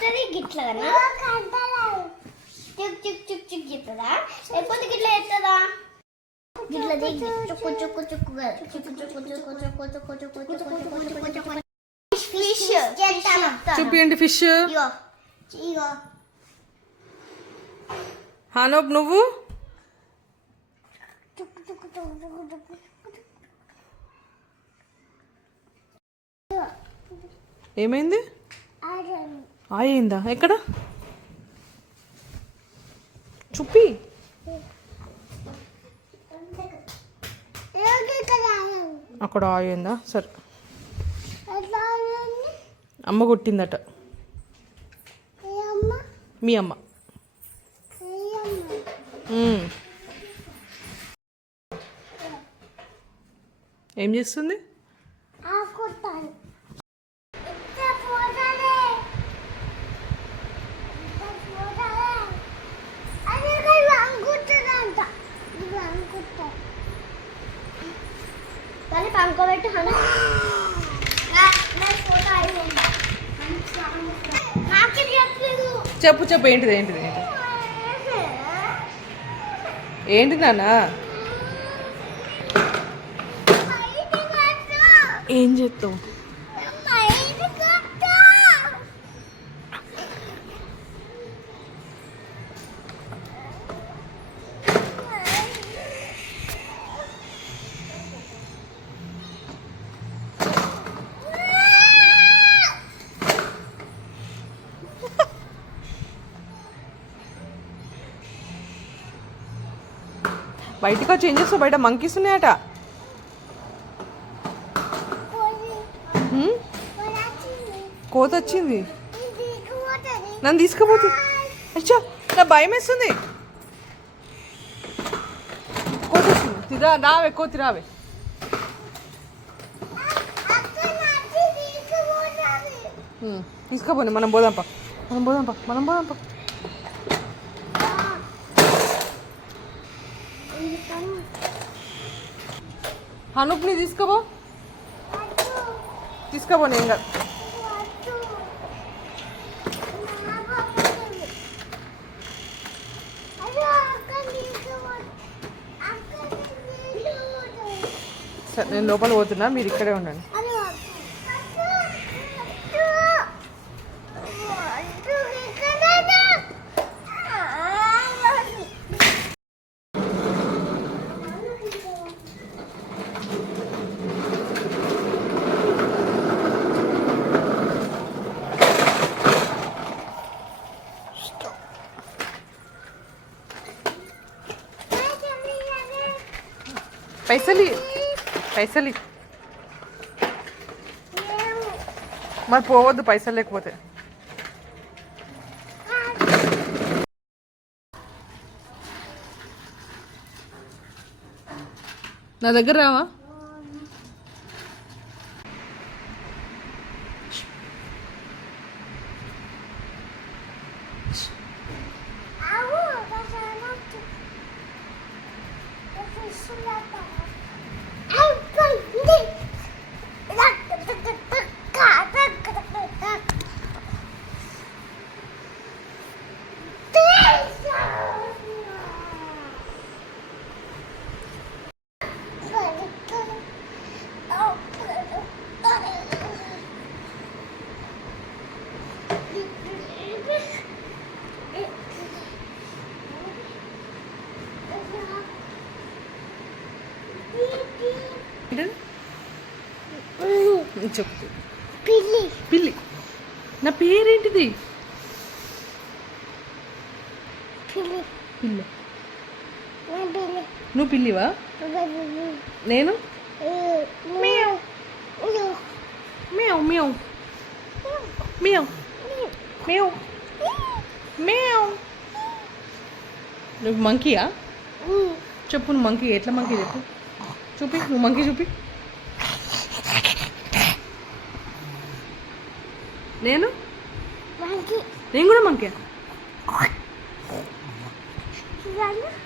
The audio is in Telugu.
చేస్తుంది గిట్లా చిక్ చిక్ చిక్ చిక్ చెప్తుందా లేకపోతే గిట్లా చెప్తుందా గిట్లా చుక్కు చుక్కు చుక్కుగా చుక్కు చుక్కు చుక్కు చుక్కు చుక్కు చుక్కు చుక్కు చుక్కు చుక్కు ఫిష్ చూపియండి ఫిష్. ఇగో ఇగో హానోబ్ నువ్వు ఏమైంది? అయిందా? ఎక్కడ చూపి. అక్కడ అయిందా? సరే. అమ్మ కొట్టిందట. మీ అమ్మ. ఏం చేస్తుంది? పంకోబెట్టు చెప్పు చెప్పు ఏంటిది ఏంటిది ఏంటి నాన్న? ఏం చేస్తావు? బయటికి వచ్చి ఏం చేస్తావు? బయట మంకీస్ ఉన్నాయట. కోత వచ్చింది. నన్ను తీసుకుపోతే అచ్చా నా భయం వేస్తుంది. కోత వచ్చింది. రావే కోతి రావే. తీసుకుపోండి మనం పోదాంపా మనం పోదాంపా మనం పోదాంపా. హనుప్ని తీసుకోబో నేను కాదు. సరే నేను లోపల పోతున్నా, మీరు ఇక్కడే ఉండండి. పైసలు మరి పోవద్దు పైసలు లేకపోతే. నా దగ్గర రావా? చెప్పు. పిల్లి. నా పేరేంటిది? పిల్లి. నువ్వు పిల్లివా? నేను మ్యావ్ మ్యావ్ మ్యావ్ మ్యావ్ మ్యావ్ మ్యావ్. నువ్వు మంకీయా? చెప్పు నువ్వు మంకీ. ఎట్లా మంకీ చెప్పు. చూపి నువ్వు మంకీ చూపి. నేను కూడా మంకీ.